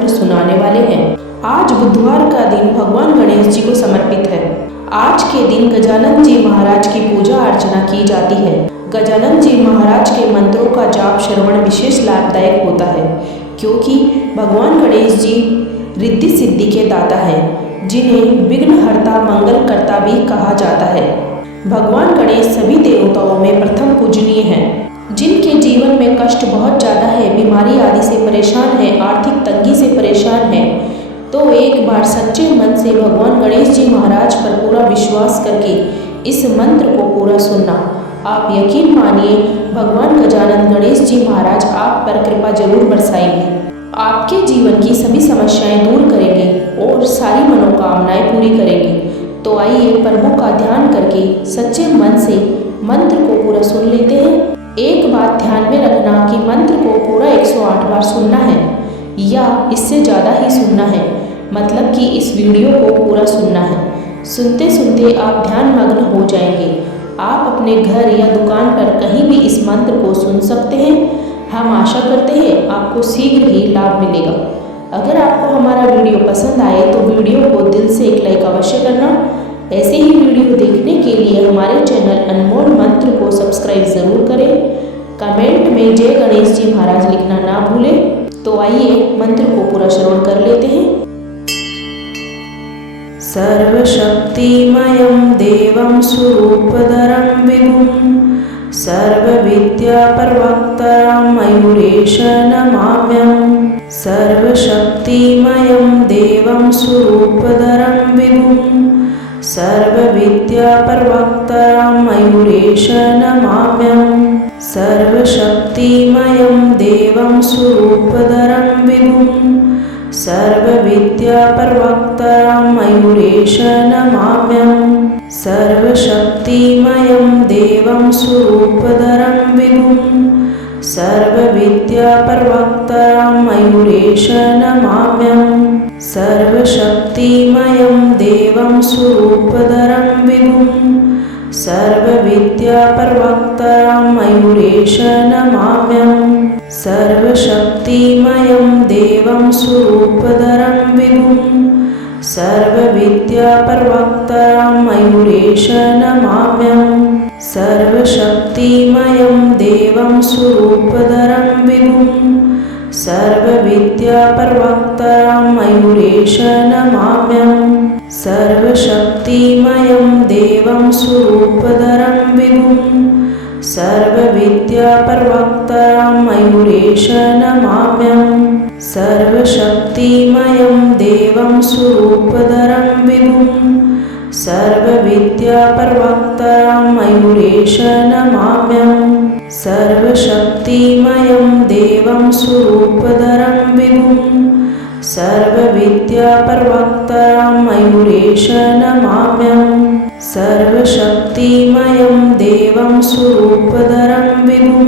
मंत्र सुनाने वाले हैं। आज बुधवार का दिन भगवान गणेश जी को समर्पित है। आज के दिन गजानन जी महाराज की पूजा अर्चना की जाती है। गजानन जी महाराज के मंत्रों का जाप श्रवण विशेष लाभदायक होता है, क्योंकि भगवान गणेश जी रिद्धि सिद्धि के दाता है, जिन्हें विघ्नहर्ता मंगलकर्ता भी कहा जाता है। भगवान गणेश सभी देवताओं में प्रथम पूजनीय हैं। जिनके जीवन में कष्ट बहुत ज़्यादा है, बीमारी आदि से परेशान है, आर्थिक तंगी से परेशान है, तो एक बार सच्चे मन से भगवान गणेश जी महाराज पर पूरा विश्वास करके इस मंत्र को पूरा सुनना। आप यकीन मानिए, भगवान गजानन गणेश जी महाराज आप पर कृपा जरूर बरसाएंगे। आपके जीवन की सभी समस्याएं दूर करेंगे और सारी मनोकामनाएं पूरी करेंगे। तो आइए प्रभु का ध्यान करके सच्चे मन से मंत्र को पूरा सुन लेते हैं। एक बात ध्यान में रखना कि मंत्र को पूरा 108 बार सुनना है या इससे ज़्यादा ही सुनना है, मतलब कि इस वीडियो को पूरा सुनना है। सुनते सुनते आप ध्यान मग्न हो जाएंगे। आप अपने घर या दुकान पर कहीं भी इस मंत्र को सुन सकते हैं। हम आशा करते हैं आपको शीघ्र ही लाभ मिलेगा। अगर आपको हमारा वीडियो पसंद आए तो वीडियो को दिल से एक लाइक अवश्य करना। ऐसे ही वीडियो देखने के लिए हमारे चैनल अनमोल मंत्र को सब्सक्राइब जरूर करें। कमेंट में जय गणेश जी महाराज लिखना ना भूलें। तो आइए मंत्र को पूरा श्रवण कर लेते हैं। सर्वशक्तिमयं देवं स्वरूपधरं विभुं सर्वविद्याप्रवक्तारं मयूरेश नमाम्यहम्। सर्वशक्तिमयं देवं स्वरूपधरं विभुं सर्वविद्याप्रवक्तारं मयूरेश नमाम्यहम्। सर्वशक्तिमयं देवं स्वरूपधरं विभुं सर्वविद्याप्रवक्तारं मयूरेश नमाम्यहम्। सर्वशक्तिमयं देवं स्वरूपधरं विभुं सर्वविद्याप्रवक्तारं मयूरेश नमाम्यहम्। सर्वशक्तिमयं देवं स्वरूपधरं विभुं सर्वविद्याप्रवक्तारं मयूरेश नमाम्यहम्। सर्वशक्तिमयं देवं स्वरूपधरं विभुं सर्वविद्याप्रवक्तारं मयूरेश नमाम्यहम्। सर्वशक्तिमयं देवं स्वरूपधरं विभुं सर्वविद्याप्रवक्तारं मयूरेश नमाम्यहम्। सर्वशक्तिमयं देवं स्वरूपधरं विभुं सर्वविद्याप्रवक्तारं मयूरेश नमाम्यहम्। सर्वशक्तिमयं देवं स्वरूपधरं विभुं सर्वविद्याप्रवक्तारं मयूरेश नमाम्यहम्। सर्वशक्तिमयं देवं स्वरूपधरं विभुं सर्वविद्याप्रवक्तारं मयूरेश नमाम्यहम्। सर्वशक्तिमयं देवं स्वरूपधरं विभुं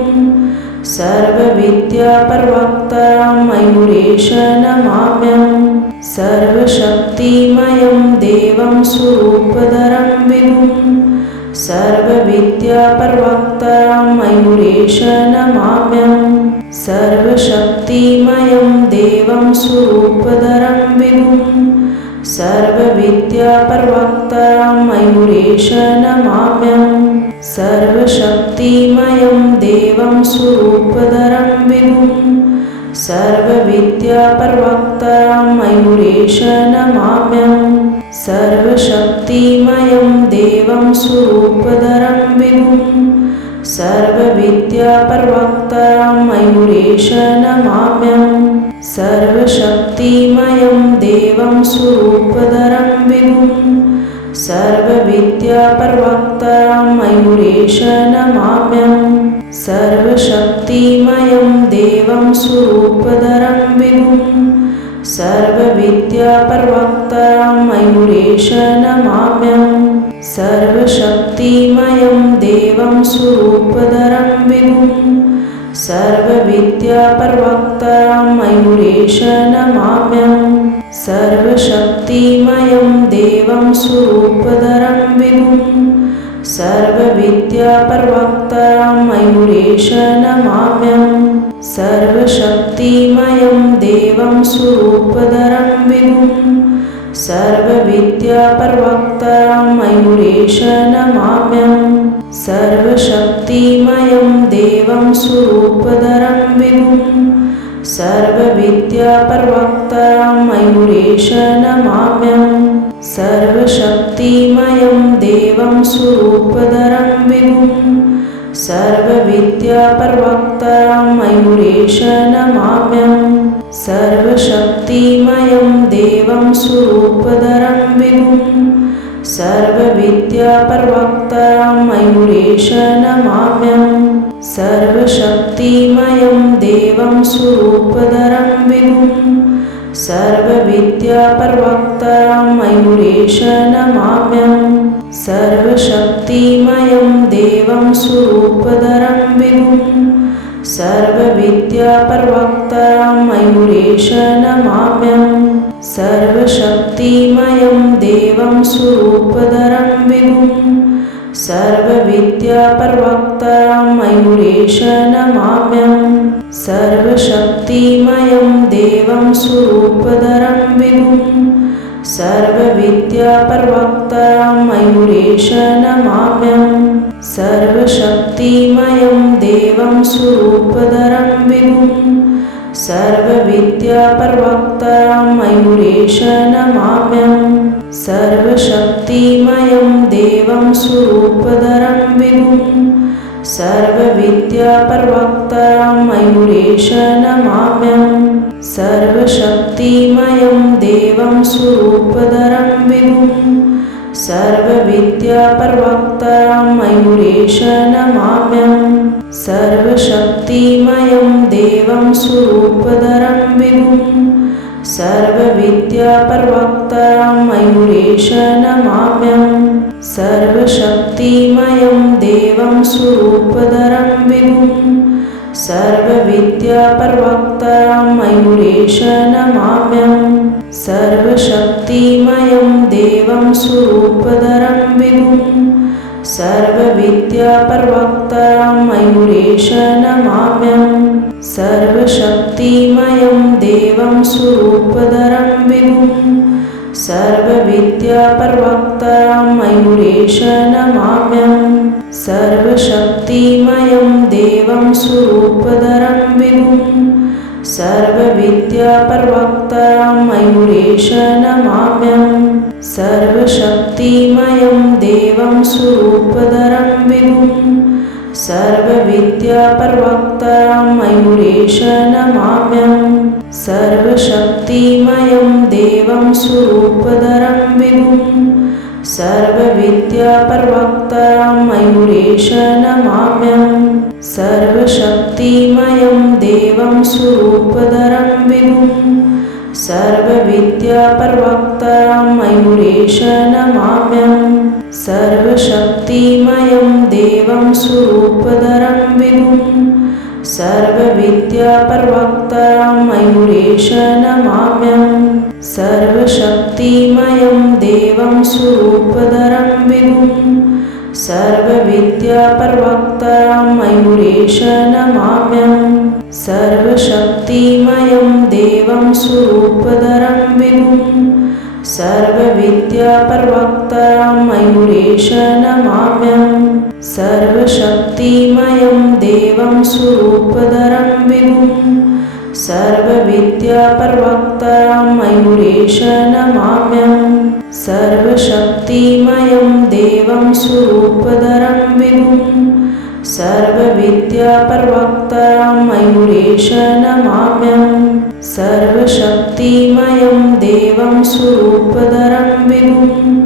सर्वविद्याप्रवक्तारं मयूरेश नमाम्यहम्। सर्वशक्तिमयं देवं स्वरूपधरं विभुं सर्वविद्याप्रवक्तारं मयूरेश नमाम्यहम्। सर्वशक्तिमयं देवं स्वरूपधरं विभुं सर्वविद्याप्रवक्तारं मयूरेश नमाम्यहम्। सर्वशक्तिमयं देवं स्वरूपधरं विभुं सर्वविद्याप्रवक्तारं मयूरेश नमाम्यहम्। सर्वशक्तिमयं देवं स्वरूपधरं विभुं सर्वविद्याप्रवक्तारं मयूरेश नमाम्यहम्। सर्वशक्तिमयं देवं स्वरूपधरं विभुं सर्वविद्याप्रवक्तारं मयूरेश नमाम्यहम्। सर्वशक्तिमयं देवं स्वरूपधरं विभुं सर्वविद्याप्रवक्तारं मयूरेश नमाम्यहम्। सर्वशक्तिमयं देवं स्वरूपधरं विभुं सर्वविद्याप्रवक्तारं मयूरेश नमाम्यहम्। सर्वशक्तिमयं देवं स्वरूपधरं विभुं सर्वविद्याप्रवक्तारं मयूरेश नमाम्यहम्। सर्वशक्तिमयं देवं स्वरूपधरं विभुम्। सर्वविद्याप्रवक्तारं मयूरेश नमाम्यहम्। सर्वशक्तिमयं देवं स्वरूपधरं विभुम्। सर्वविद्याप्रवक्तारं मयूरेश नमाम्यहम्। सर्वशक्तिमयं देवं स्वरूपधरं विभुम्। सर्वविद्याप्रवक्तारं मयूरेश नमाम्यहम्। सर्वशक्तिमयं देवं स्वरूपधरं विभुम्। सर्वविद्याप्रवक्तारं मयूरेश नमाम्यहम्। सर्वशक्तिमयं देवं स्वरूपधरं विभुम्। सर्वविद्याप्रवक्तारं मयूरेश नमाम्यहम्। सर्वशक्तिमयं देवं स्वरूपधरं विभुम्। सर्वविद्याप्रवक्तारं मयूरेश नमाम्यहम्। सर्वशक्तिमयं देवं स्वरूपधरं विभुम्। सर्वविद्याप्रवक्तारं मयूरेश नमाम्यहम्। सर्वशक्तिमयं देवं स्वरूपधरं विभुम्। सर्वविद्याप्रवक्तारं मयूरेश नमाम्यहम्। सर्वशक्तिमयं देवं स्वरूपधरं विभुम्। सर्वविद्याप्रवक्तारं मयूरेश नमाम्यहम्। सर्वशक्तिमयं देवं स्वरूपधरं विभुम्। सर्वविद्याप्रवक्तारं मयूरेश नमाम्यहम्। सर्वशक्तिमयं देवं स्वरूपधरं विभुम्। सर्वविद्याप्रवक्तारं मयूरेश नमाम्यहम्। सर्वशक्तिमयं देवं स्वरूपधरं विभुम्। सर्वविद्याप्रवक्तारं मयूरेश नमाम्यहम्। सर्वशक्तिमयं देवं स्वरूपधरं विभुम्। सर्वविद्याप्रवक्तारं मयूरेश नमाम्यहम्। सर्वशक्तिमयं देवं स्वरूपधरं विभुम्। सर्वविद्याप्रवक्तारं मयूरेश नमाम्यहम्। सर्वशक्तिमयं देवं स्वरूपधरं विभुम्। सर्वविद्याप्रवक्तारं मयूरेश नमाम्यहम्। सर्वशक्तिमयं देवं स्वरूपधरं विभुम्। सर्वविद्याप्रवक्तारं मयूरेश नमाम्यहम्। सर्वशक्तिमयं देवं स्वरूपधरं विभुम्। सर्वविद्याप्रवक्तारं मयूरेश नमाम्यहम्। सर्वशक्तिमयं देवं स्वरूपधरं विभुम्। सर्वविद्याप्रवक्तारं मयूरेश नमाम्यहम्। सर्वशक्तिमयं देवं स्वरूपधरं विभुम्। सर्वविद्याप्रवक्तारं मयूरेश नमाम्यहम्। सर्वशक्तिमयं देवं स्वरूपधरं विभुम्। सर्वविद्याप्रवक्तारं मयूरेश नमाम्यहम्। सर्वशक्तिमयं देवं स्वरूपधरं विभुम्। सर्वविद्याप्रवक्तारं मयूरेश नमाम्यहम्। सर्वशक्तिमयं देवं स्वरूपधरं विभुम्। सर्वविद्याप्रवक्तारं मयूरेश नमाम्यहम्। सर्वशक्तिमयं देवं स्वरूपधरं विभुम्। सर्वविद्याप्रवक्तारं मयूरेश नमाम्यहम्। सर्वशक्तिमयं देवं स्वरूपधरं विभुम्। सर्वविद्याप्रवक्तारं मयूरेश नमाम्यहम्। सर्वशक्तिमयं देवं स्वरूपधरं विभुम्।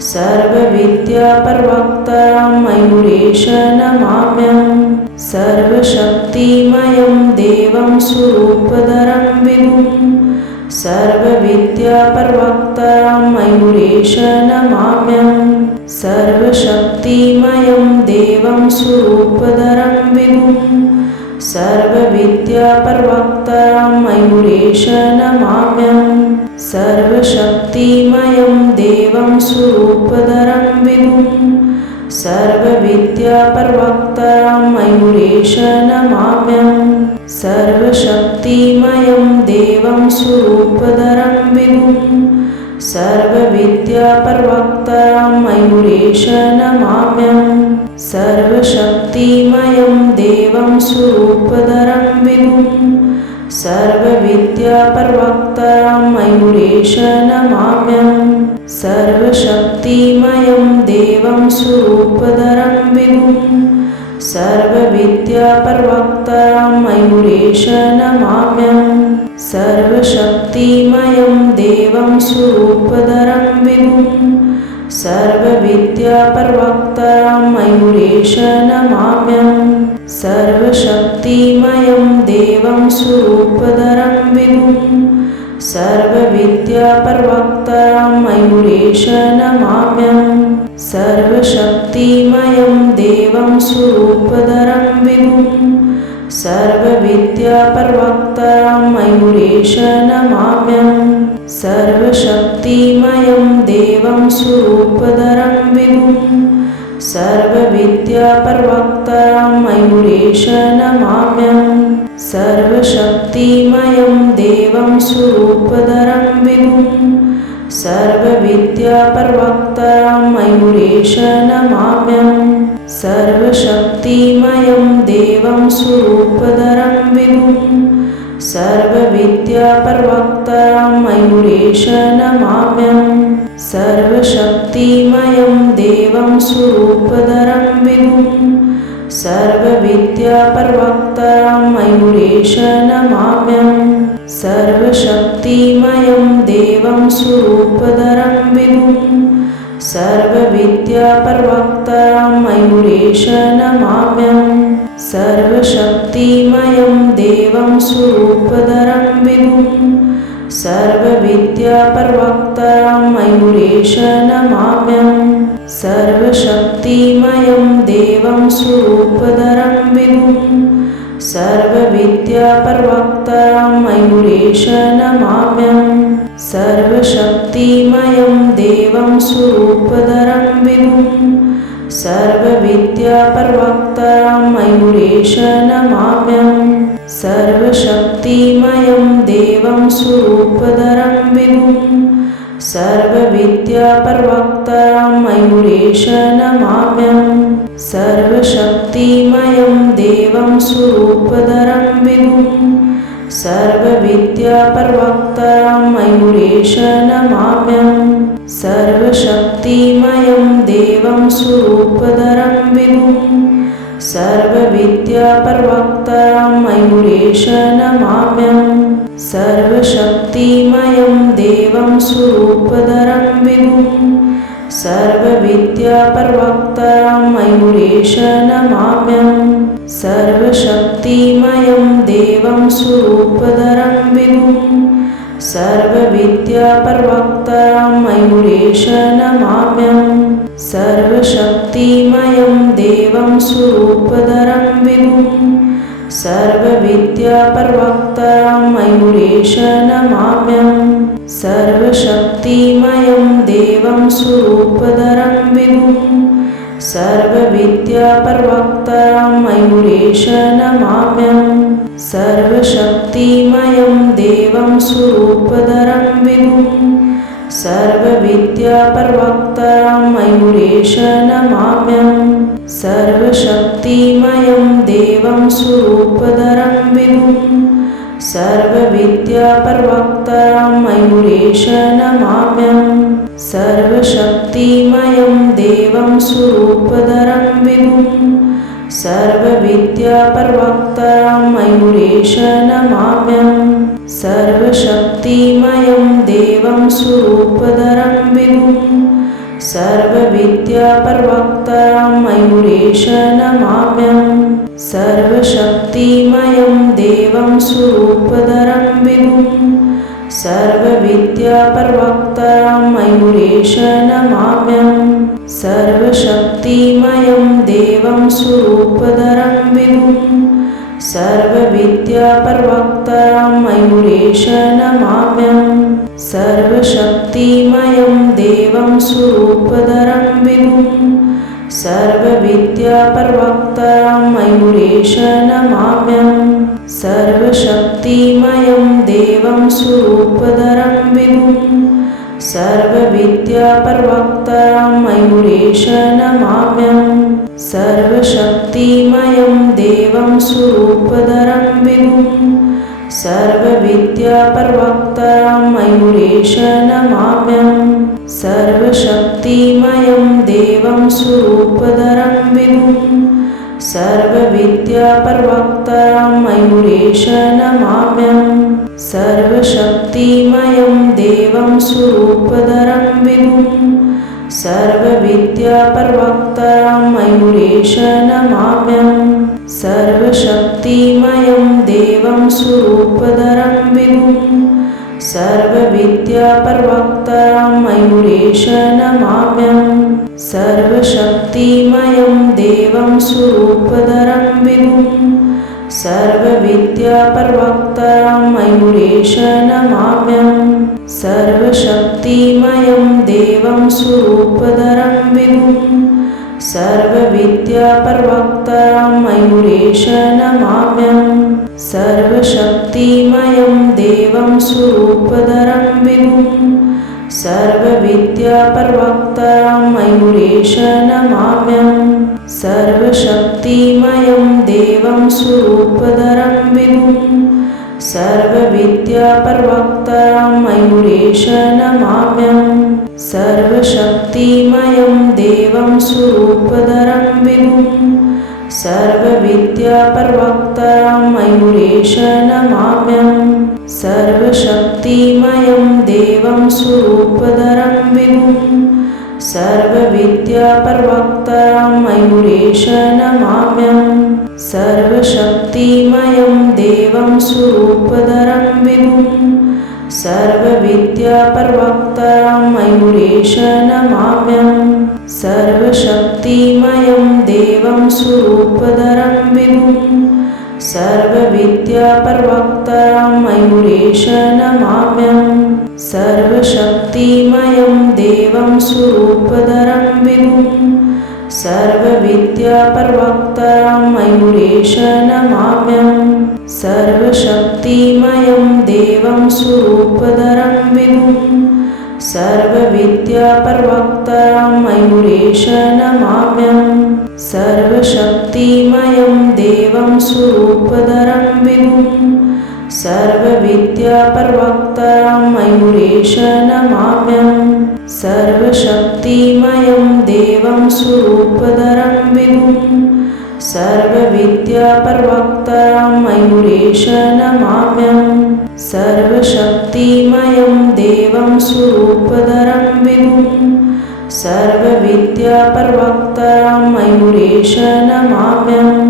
सर्वविद्याप्रवक्तारं मयूरेश नमाम्यहम्। सर्वशक्तिमयं देवं स्वरूपधरं विभुम्। सर्वविद्याप्रवक्तारं मयूरेश नमाम्यहम्। सर्वशक्तिमयं देवं स्वरूपधरं विभुम्। सर्वविद्याप्रवक्तारं मयूरेश नमाम्यहम्। सर्वशक्तिमयं देवं स्वरूपधरं विभुम्। सर्वविद्याप्रवक्तारं मयूरेश नमाम्यहम्। सर्वशक्तिमयं देवं स्वरूपधरं विभुम्। सर्वविद्याप्रवक्तारं मयूरेश नमाम्यहम्। सर्वशक्तिमयं देवं स्वरूपधरं विभुम्। सर्वविद्याप्रवक्तारं मयूरेश नमाम्यहम्। सर्वशक्तिमयं देवं स्वरूपधरं विभुम्। सर्वविद्याप्रवक्तारं मयूरेश नमाम्यहम्। सर्वशक्तिमयं देवं स्वरूपधरं विभुम्। सर्वविद्याप्रवक्तारं मयूरेश नमाम्यहम्। सर्वशक्तिमयं देवं स्वरूपधरं विभुम्। सर्वविद्याप्रवक्तारं मयूरेश नमाम्यहम्। सर्वशक्तिमयं देवं स्वरूपधरं विभुम्। सर्वविद्याप्रवक्तारं मयूरेश नमाम्यहम्। सर्वशक्तिमयं देवं स्वरूपधरं विभुम्। सर्वविद्याप्रवक्तारं मयूरेश नमाम्यहम्। सर्वशक्तिमयं देवं स्वरूपधरं विभुम्। सर्वविद्याप्रवक्तारं मयूरेश नमाम्यहम्। सर्वशक्तिमयं देवं स्वरूपधरं विभुम्। सर्वविद्याप्रवक्तारं मयूरेश नमाम्यहम्। सर्वशक्तिमयं देवं स्वरूपधरं विभुम्। सर्वविद्याप्रवक्तारं मयूरेश नमाम्यहम्। सर्वशक्तिमयं देवं स्वरूपधरं विभुम्। सर्वविद्याप्रवक्तारं मयूरेश नमाम्यहम्। सर्वशक्तिमयं देवं स्वरूपधरं विभुम्। सर्वविद्याप्रवक्तारं मयूरेश नमाम्यहम्। सर्वशक्तिमयं देवं स्वरूपधरं विभुम्। सर्वविद्याप्रवक्तारं मयूरेश नमाम्यहम्। सर्वशक्तिमयं देवं स्वरूपधरं विभुम्। सर्वविद्याप्रवक्तारं मयूरेश नमाम्यहम्। सर्वशक्तिमयं देवं स्वरूपधरं विभुम्। सर्वविद्याप्रवक्तारं मयूरेश नमाम्यहम्। सर्वशक्तिमयं देवं स्वरूपधरं विभुम्। सर्वविद्याप्रवक्तारं मयूरेश नमाम्यहम्। सर्वशक्तिमयं देवं स्वरूपधरं विभुम्। सर्वविद्याप्रवक्तारं मयूरेश नमाम्यहम्। सर्वशक्तिमयं देवं स्वरूपधरं विभुम्। सर्वविद्याप्रवक्तारं मयूरेश नमाम्यहम्। सर्वशक्तिमयं देवं स्वरूपधरं विभुम्। सर्वविद्याप्रवक्तारं मयूरेश नमाम्यहम्। सर्वशक्तिमयं देवं स्वरूपधरं विभुम्। सर्वविद्याप्रवक्तारं मयूरेश नमाम्यहम्। सर्वशक्तिमयं देवं स्वरूपधरं विभुम्। सर्वविद्याप्रवक्तारं मयूरेश नमाम्यहम्। सर्वशक्तिमयं देवं स्वरूपधरं विभुम्। सर्वविद्याप्रवक्तारं मयूरेश नमाम्यहम्। सर्वशक्तिमयं देवं स्वरूपधरं विभुम्। सर्वविद्याप्रवक्तारं मयूरेश नमाम्यहम्। सर्वशक्तिमयं देवं स्वरूपधरं विभुम्। सर्वविद्याप्रवक्तारं मयूरेश नमाम्यहम्। सर्वशक्तिमयं देवं स्वरूपधरं विभुम्। सर्वविद्याप्रवक्तारं मयूरेश नमाम्यहम्। सर्वशक्तिमयं देवं स्वरूपधरं विभुम्। सर्वविद्याप्रवक्तारं मयूरेश नमाम्यहम्। सर्वशक्तिमयं देवं स्वरूपधरं विभुम्। सर्वविद्याप्रवक्तारं मयूरेश नमाम्यहम्। सर्वशक्तिमयं देवं स्वरूपधरं विभुम्। सर्वविद्याप्रवक्तारं मयूरेश नमाम्यहम्। सर्वशक्तिमयं देवं स्वरूपधरं विभुम् सर्वविद्याप्रवक्तारं मयूरेश नमाम्यहम्। सर्वशक्तिमयं देवं स्वरूपधरं विभुम् सर्वविद्याप्रवक्तारं मयूरेश नमाम्यहम्। सर्वशक्तिमयं देवं स्वरूपधरं विभुम् सर्वविद्याप्रवक्तारं मयूरेश नमाम्यहम्। सर्वशक्तिमयं देवं स्वरूपधरं विभुम् सर्वविद्याप्रवक्तारं मयूरेश नमाम्यहम्। सर्वशक्तिमयं देवं स्वरूपधरं विभुम् सर्वविद्याप्रवक्तारं मयूरेश नमाम्यहम्। सर्वशक्तिमयं देवं स्वरूपधरं विभुम् सर्वविद्याप्रवक्तारं मयूरेश नमाम्यहम्। सर्वशक्तिमयं देवं स्वरूपधरं विभुम् सर्वविद्याप्रवक्तारं मयूरेश नमाम्यहम्। सर्वशक्तिमयं देवं स्वरूपधरं विभुम् सर्वविद्याप्रवक्तारं मयूरेश नमाम्यहम्। सर्वशक्तिमयं देवं स्वरूपधरं विभुम् सर्वविद्याप्रवक्तारं मयूरेश नमाम्यहम्। सर्वशक्तिमयं देवं स्वरूपधरं विभुम् सर्वविद्याप्रवक्तारं मयूरेश नमाम्यहम्। सर्वशक्तिमयं देवं स्वरूपधरं विभुम् सर्वविद्याप्रवक्तारं मयूरेश नमाम्यहम्। सर्वशक्तिमयं देवं स्वरूपधरं विभुम् सर्वविद्याप्रवक्तारं मयूरेश नमाम्यहम्। सर्वशक्तिमयं देवं स्वरूपधरं विभुम् सर्वविद्याप्रवक्तारं मयूरेश नमाम्यहम्। सर्वशक्तिमयं देवं स्वरूपधरं विभुम् सर्वविद्याप्रवक्तारं मयूरेश नमाम्यहम्। सर्वशक्तिमयं देवं स्वरूपधरं विभुम् सर्वविद्याप्रवक्तारं मयूरेश नमाम्यहम्। सर्वशक्तिमयं देवं स्वरूपधरं विभुम् सर्वविद्याप्रवक्तारं मयूरेश नमाम्यहम्। सर्वशक्तिमयं देवं स्वरूपधरं विभुम् सर्वविद्याप्रवक्तारं मयूरेश नमाम्यहम्। सर्वशक्तिमयं देवं स्वरूपधरं विभुम् सर्वविद्याप्रवक्तारं मयूरेश नमाम्यहम्।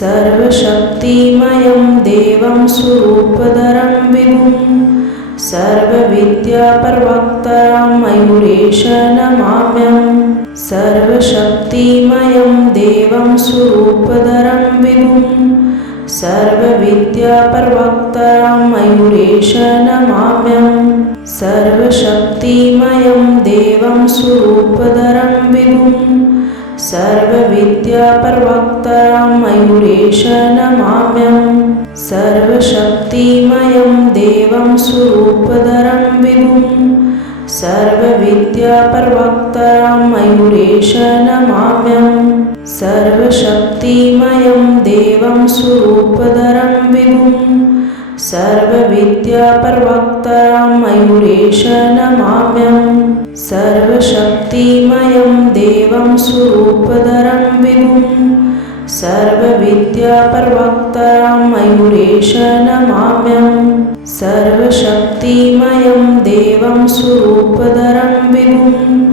सर्वशक्तिमयं देवं स्वरूपधरं विभुम् सर्वविद्याप्रवक्तारं मयूरेश नमाम्यहम्। सर्वशक्तिमयं देवं स्वरूपधरं विभुम् सर्वविद्याप्रवक्तारं मयूरेश नमाम्यहम्। सर्वशक्तिमयं देवं स्वरूपधरं विभुम् सर्वविद्याप्रवक्तारं मयूरेश नमाम्यहम्। सर्वशक्तिमयं देवं स्वरूपधरं विभुम् सर्वविद्याप्रवक्तारं मयूरेश नमाम्यहम्। सर्वशक्तिमयं देवं स्वरूपधरं विभुम् सर्वविद्याप्रवक्तारं मयूरेश नमाम्यहम्। सर्वशक्तिमयं देवं स्वरूपधरं विभुम् सर्वविद्याप्रवक्तारं मयूरेश नमाम्यहम्। सर्वशक्तिमयं देवं स्वरूपधरं विभुम्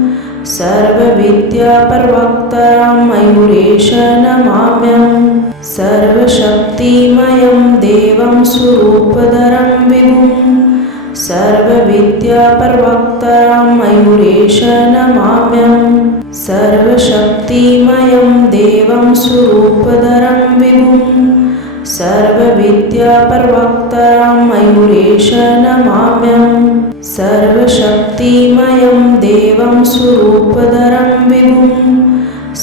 सर्वविद्याप्रवक्तारं मयूरेश नमाम्यहम्। सर्वशक्तिमयं देवं स्वरूपधरं विभुम् सर्वविद्याप्रवक्तारं मयूरेश नमाम्यहम्। सर्वशक्तिमयं देवं स्वरूपधरं विभुम् सर्वविद्याप्रवक्तारं मयूरेश नमाम्यहम्। सर्वशक्तिमयं देवं स्वरूपधरं विभुम्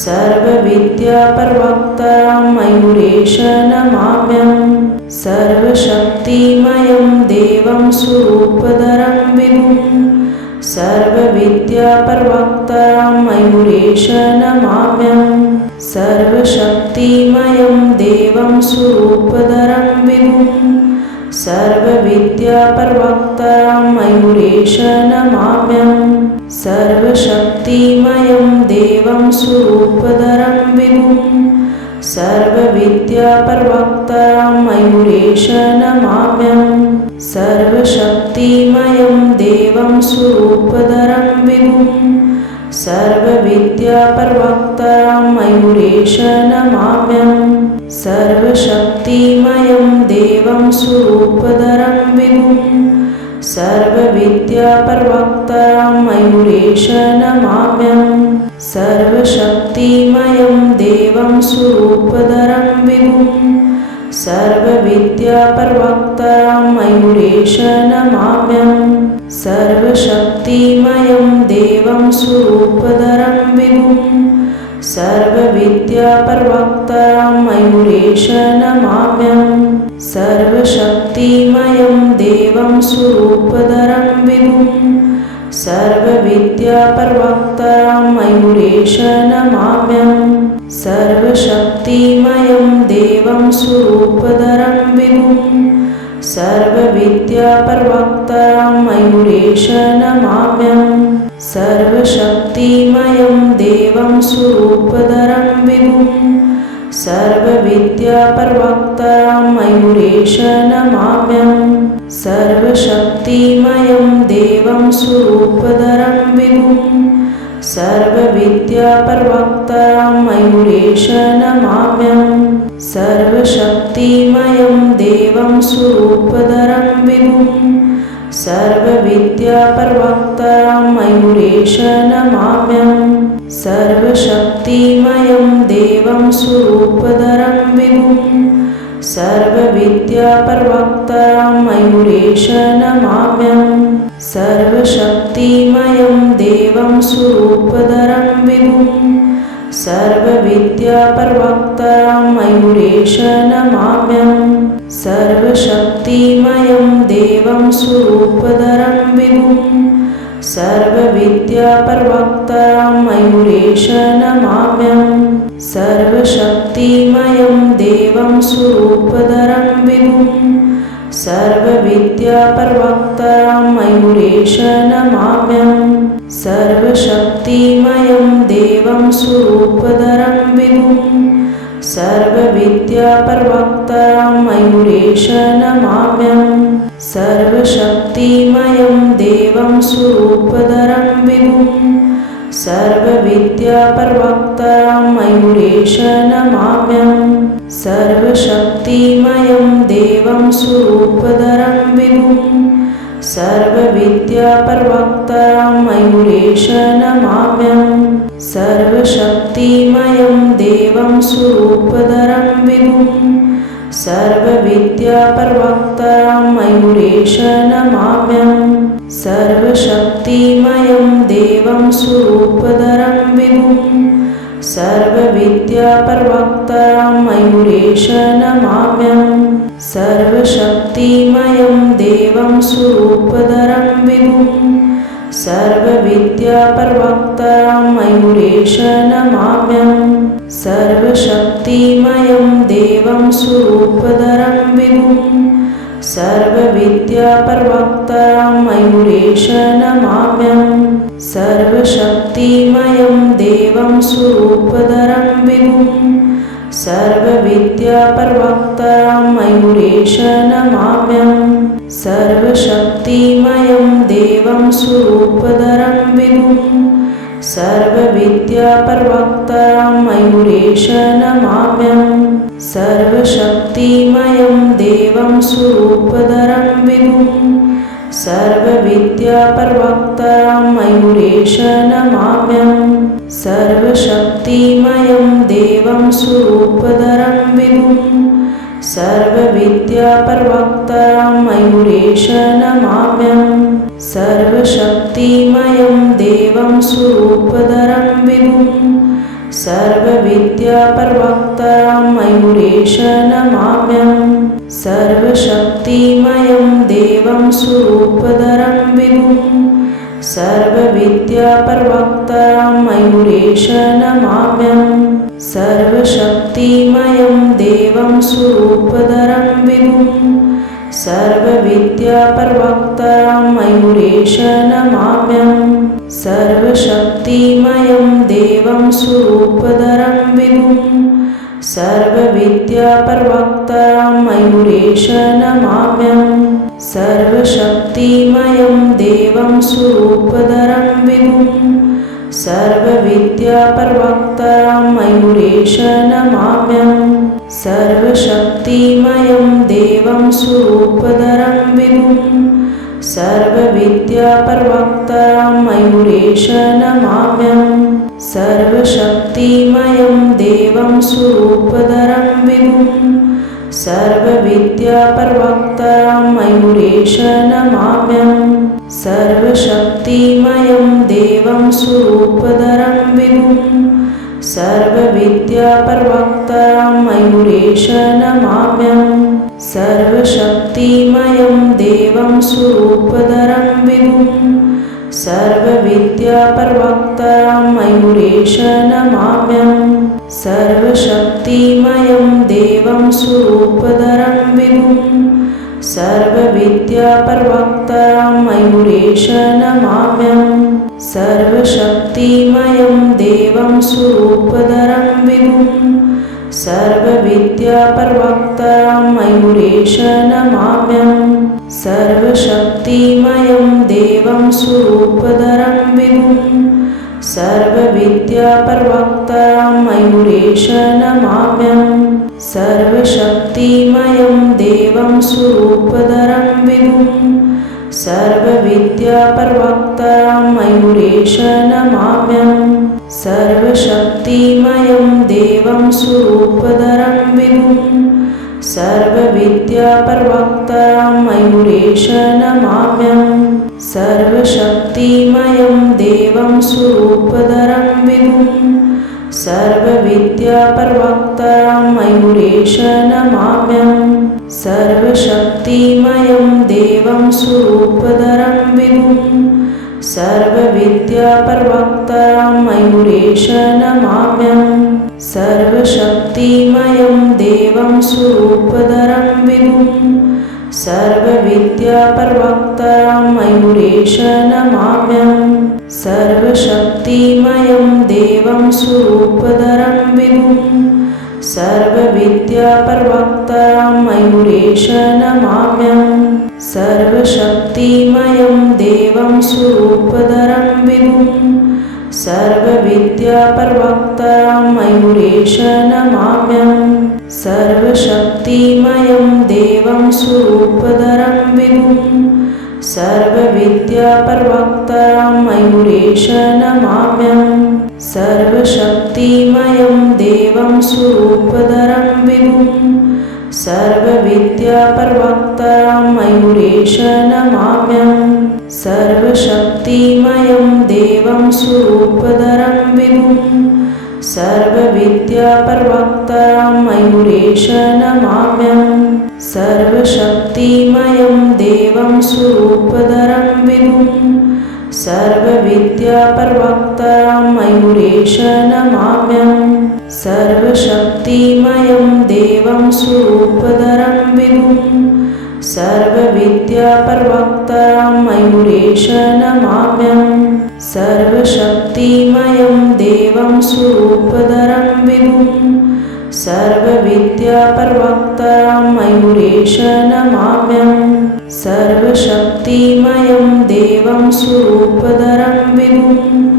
सर्वविद्याप्रवक्तारं मयूरेश नमाम्यहम्। सर्वशक्तिमयं देवं स्वरूपधरं विभुम्। सर्वविद्याप्रवक्तारं मयूरेश नमाम्यहम्। सर्वशक्तिमयं देवं स्वरूपधरं विभुम्। सर्वविद्याप्रवक्तारं मयूरेश नमाम्यहम्। सर्वशक्तिमयं देवं स्वरूपधरं विभुम्। सर्वविद्याप्रवक्तारं मयूरेश नमाम्यहम्। सर्वशक्तिमयं देवं स्वरूपधरं विभुम्। सर्वविद्याप्रवक्तारं मयूरेश नमाम्यहम्। सर्वशक्तिमयं देवं स्वरूपधरं विभुम्। सर्वविद्याप्रवक्तारं मयूरेश नमाम्यहम्। सर्वशक्तिमयं देवं स्वरूपधरं विभुम्। सर्वविद्याप्रवक्तारं मयूरेश नमाम्यहम्। सर्वशक्तिमयं देवं स्वरूपधरं विभुम्। सर्वविद्याप्रवक्तारं मयूरेश नमाम्यहम्। सर्वशक्तिमयं देवं स्वरूपधरं विभुम्। सर्वविद्याप्रवक्तारं मयूरेश नमाम्यहम्। सर्वशक्तिमयं देवं स्वरूपधरं विभुम्। सर्वविद्याप्रवक्तारं मयूरेश नमाम्यहम्। सर्वशक्तिमयं देवं स्वरूपधरं विभुम्। सर्वविद्याप्रवक्तारं मयूरेश नमाम्यहम्। सर्वशक्तिमयं देवं स्वरूपधरं विभुम्। सर्वविद्याप्रवक्तारं मयूरेश नमाम्यहम्। सर्वशक्तिमयं देवं स्वरूपधरं विभुम्। सर्वविद्याप्रवक्तारं मयूरेश नमाम्यहम्। सर्वशक्तिमयं देवं स्वरूपधरं विभुम्। सर्वविद्याप्रवक्तारं मयूरेश नमाम्यहम्। सर्वशक्तिमयं देवं स्वरूपधरं विभुम्। सर्वविद्याप्रवक्तारं मयूरेश नमाम्यहम्। सर्वशक्तिमयं देवं स्वरूपधरं विभुम्। सर्वविद्याप्रवक्तारं मयूरेश नमाम्यहम्। सर्वशक्तिमयं देवं स्वरूपधरं विभुम्। सर्वविद्याप्रवक्तारं मयूरेश नमाम्यहम्। सर्वशक्तिमयं देवं स्वरूपधरं विभुम्। सर्वविद्याप्रवक्तारं मयूरेश नमाम्यहम्। सर्वशक्तिमयं देवं स्वरूपधरं विभुम्। सर्वविद्याप्रवक्तारं मयूरेश नमाम्यहम्। सर्वशक्तिमयं देवं स्वरूपधरं विभुम्। सर्वविद्याप्रवक्तारं मयूरेश नमाम्यहम्। सर्वशक्तिमयं देवं स्वरूपधरं विभुम्। सर्वविद्याप्रवक्तारं मयूरेश नमाम्यहम्। सर्वशक्तिमयं देवं स्वरूपधरं विभुम्। सर्वविद्याप्रवक्तारं मयूरेश नमाम्यहम्। सर्वशक्तिमयं देवं स्वरूपधरं विभुम्। सर्वविद्याप्रवक्तारं मयूरेश नमाम्यहम्। सर्वशक्तिमयं देवं स्वरूपधरं विभुम्। सर्वविद्याप्रवक्तारं मयूरेश नमाम्यहम्। सर्वशक्तिमयं देवं स्वरूपधरं विभुम्। सर्वविद्याप्रवक्तारं मयूरेश नमाम्यहम्। सर्वशक्तिमयं देवं स्वरूपधरं विभुम्। सर्वविद्याप्रवक्तारं मयूरेश नमाम्यहम्। सर्वशक्तिमयं देवं स्वरूपधरं विभुम्। सर्वविद्याप्रवक्तारं मयूरेश नमाम्यहम्। सर्वशक्तिमयं देवं स्वरूपधरं विभुम्। सर्वविद्याप्रवक्तारं मयूरेश नमाम्यहम्। सर्वशक्तिमयं देवं स्वरूपधरं विभुम्। सर्वविद्याप्रवक्तारं मयूरेश नमाम्यहम्। सर्वशक्तिमयं देवं स्वरूपधरं विभुम्। सर्वविद्याप्रवक्तारं मयूरेश नमाम्यहम्। सर्वशक्तिमयं देवं स्वरूपधरं विभुम्। सर्वविद्याप्रवक्तारं मयूरेश नमाम्यहम्। सर्वशक्तिमयं देवं स्वरूपधरं विभुम्। सर्वविद्याप्रवक्तारं मयूरेश नमाम्यहम्। सर्वशक्तिमयं देवं स्वरूपधरं विभुम्। सर्वविद्याप्रवक्तारं मयूरेश नमाम्यहम्। सर्वशक्तिमयं देवं स्वरूपधरं विभुम्। सर्वविद्याप्रवक्तारं मयूरेश नमाम्यहम्। सर्वशक्तिमयं देवं स्वरूपधरं विभुम्। सर्वविद्याप्रवक्तारं मयूरेश नमाम्यहम्। सर्वशक्तिमयं देवं स्वरूपधरं विभुम्। सर्वविद्याप्रवक्तारं मयूरेश नमाम्यहम्। सर्वशक्तिमयं देवं स्वरूपधरं विभुम्। सर्वविद्याप्रवक्तारं मयूरेश नमाम्यहम्। सर्वशक्तिमयं देवं स्वरूपधरं विभुम्। सर्वविद्याप्रवक्तारं मयूरेश नमाम्यहम्। सर्वशक्तिमयं देवं स्वरूपधरं विभुम्। सर्वविद्याप्रवक्तारं मयूरेश नमाम्यहम्। सर्वशक्तिमयं देवं स्वरूपधरं विभुम्। सर्वविद्याप्रवक्तारं मयूरेश नमाम्यहम्। सर्वशक्तिमयं देवं स्वरूपधरं विभुम्। सर्वविद्याप्रवक्तारं मयूरेश नमाम्यहम्। सर्वशक्तिमयं देवं स्वरूपधरं विभुम्। सर्वविद्याप्रवक्तारं मयूरेश नमाम्यहम्। सर्वशक्तिमयं देवं स्वरूपधरं विभुम्। सर्वविद्याप्रवक्तारं मयूरेश नमाम्यहम्। सर्वशक्तिमयं देवं स्वरूपधरं विभुम्। सर्वविद्याप्रवक्तारं मयूरेश नमाम्यहम्। सर्वशक्तिमयं देवं स्वरूपधरं विभुम्। सर्वविद्याप्रवक्तारं मयूरेश नमाम्यहम्। सर्वशक्तिमयं देवं स्वरूपधरं विभुम्। सर्वविद्याप्रवक्तारं मयूरेश नमाम्यहम्। सर्वशक्तिमयं देवं स्वरूपधरं विभुम्। सर्वविद्याप्रवक्तारं मयूरेश नमाम्यहम्। सर्वशक्तिमयं देवं स्वरूपधरं विभुम्। सर्वविद्याप्रवक्तारं मयूरेश नमाम्यहम्। सर्वशक्तिमयं देवं स्वरूपधरं विभुम्। सर्वविद्याप्रवक्तारं मयूरेश नमाम्यहम्। सर्वशक्तिमयं देवं स्वरूपधरं विभुम्। सर्वविद्याप्रवक्तारं मयूरेश नमाम्यहम्। सर्वशक्तिमयं देवं स्वरूपधरं विभुम्। सर्वविद्याप्रवक्तारं मयूरेश नमाम्यहम्। सर्वशक्तिमयं देवं स्वरूपधरं विभुम्। सर्वविद्याप्रवक्तारं मयूरेश नमाम्यहम्। सर्वशक्तिमयं देवं स्वरूपधरं विभुम्। सर्वविद्याप्रवक्तारं मयूरेश नमाम्यहम्। सर्वशक्तिमयं देवं स्वरूपधरं विभुम्।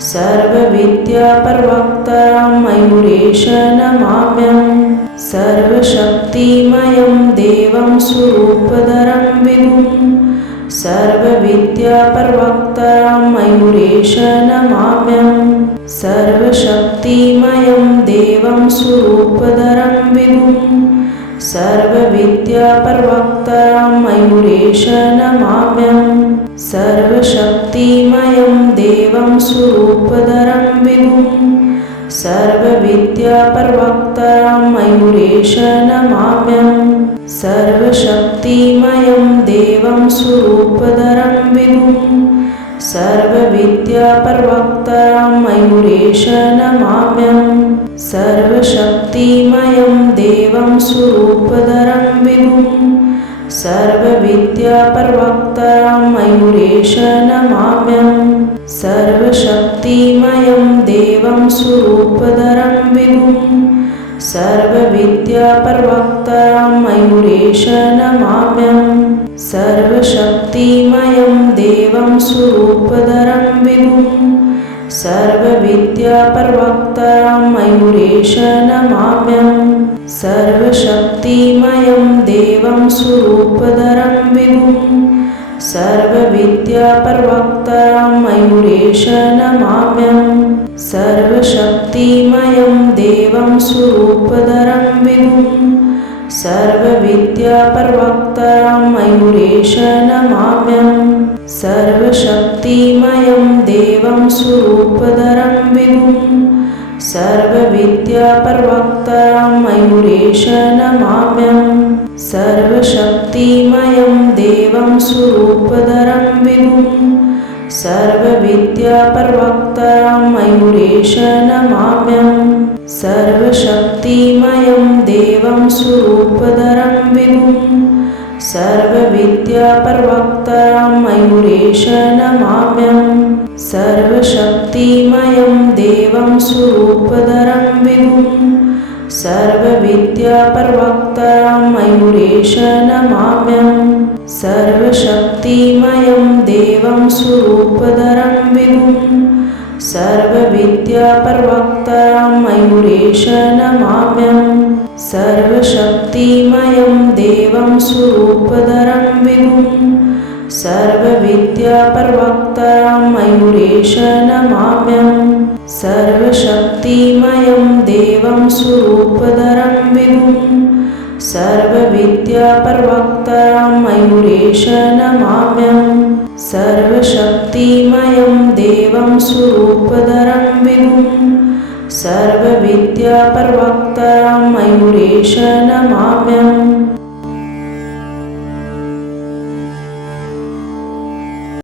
सर्वविद्याप्रवक्तारं मयूरेश नमाम्यहम्। सर्वशक्तिमयं देवं स्वरूपधरं विभुम्। सर्वविद्याप्रवक्तारं मयूरेश नमाम्यहम्। सर्वशक्तिमयं देवं स्वरूपधरं विभुम्। सर्वविद्याप्रवक्तारं मयूरेश नमाम्यहम्। सर्वशक्तिमयं देवं स्वरूपधरं विभुम्। सर्वविद्याप्रवक्तारं मयूरेश नमाम्यहम्। सर्वशक्तिमयं देवं स्वरूपधरं विभुम्। सर्वविद्याप्रवक्तारं मयूरेश नमाम्यहम्। सर्वशक्तिमयं देवं स्वरूपधरं विभुम्। सर्वविद्याप्रवक्तारं मयूरेश नमाम्यहम्। सर्वशक्तिमयं देवं स्वरूपधरं विभुम्। सर्वविद्याप्रवक्तारं मयूरेश नमाम्यहम्। सर्वशक्तिमयं देवं स्वरूपधरं विभुम्। सर्वविद्याप्रवक्तारं मयूरेश नमाम्यहम्। सर्वशक्तिमयं देवं स्वरूपधरं विभुम्। सर्वविद्याप्रवक्तारं मयूरेश नमाम्यहम्। सर्वशक्तिमयं देवं स्वरूपधरं विभुम्। सर्वविद्याप्रवक्तारं मयूरेश नमाम्यहम्। सर्वशक्तिमयं देवं स्वरूपधरं विभुम्। सर्वविद्याप्रवक्तारं मयूरेश नमाम्यहम्। सर्वशक्तिमयं देवं स्वरूपधरं विभुम्। सर्वविद्याप्रवक्तारं मयूरेश नमाम्यहम्। सर्वशक्तिमयं देवं स्वरूपधरं विभुम्। सर्वविद्याप्रवक्तारं मयूरेश नमाम्यहम्। सर्वशक्तिमयं देवं स्वरूपधरं विभुम्। सर्वविद्याप्रवक्तारं मयूरेश नमाम्यहम्। सर्वशक्तिमयं देवं स्वरूपधरं विभुम्। सर्वविद्याप्रवक्तारं मयूरेश नमाम्यहम्। सर्वशक्तिमयं देवं स्वरूपधरं विभुम्। सर्वविद्याप्रवक्तारं मयूरेश नमाम्यहम्। सर्वशक्तिमयं देवं स्वरूपधरं विभुम्। सर्वविद्याप्रवक्तारं मयूरेश नमाम्यहम्। सर्वशक्तिमयं देवं स्वरूपधरं विभुम्। सर्वविद्याप्रवक्तारं मयूरेश नमाम्यहम्।